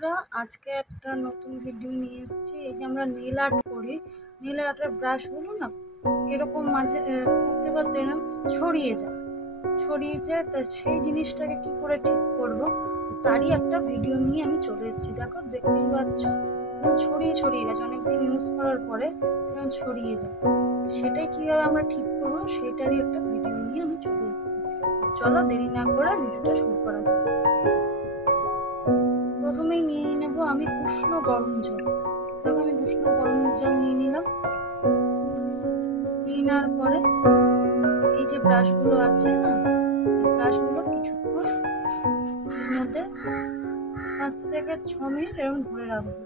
বন্ধুরা, আজকে একটা নতুন ভিডিও নিয়ে এসেছি। এই যে আমরা নেল আর্ট করি, নেল আর্টের ব্রাশগুলো না এরকম মাঝে করতে করতে এরকম ছড়িয়ে যায় তা সেই জিনিসটাকে কি করে ঠিক করব, তারই একটা ভিডিও নিয়ে আমি চলে এসেছি। দেখো, দেখতেই পাচ্ছ ছড়িয়ে গেছে, অনেকদিন ইউজ করার পরে এরকম ছড়িয়ে যায়। সেটাই কিভাবে আমরা ঠিক করবো সেটারই একটা ভিডিও নিয়ে আমি চলে এসেছি। চলো দেরি না করে ভিডিওটা শুরু করা যাক। প্রথমেই নিয়ে নেব আমি উষ্ণ গরম জল। দেখো, আমি উষ্ণ গরম জল নিয়ে নিলাম। নিয়ে নেওয়ার পরে এই যে ব্রাশগুলো আছে না, এই ব্রাশগুলো কিছুক্ষণ এর মধ্যে 5 থেকে 6 মিনিট এরকম ধরে রাখবো।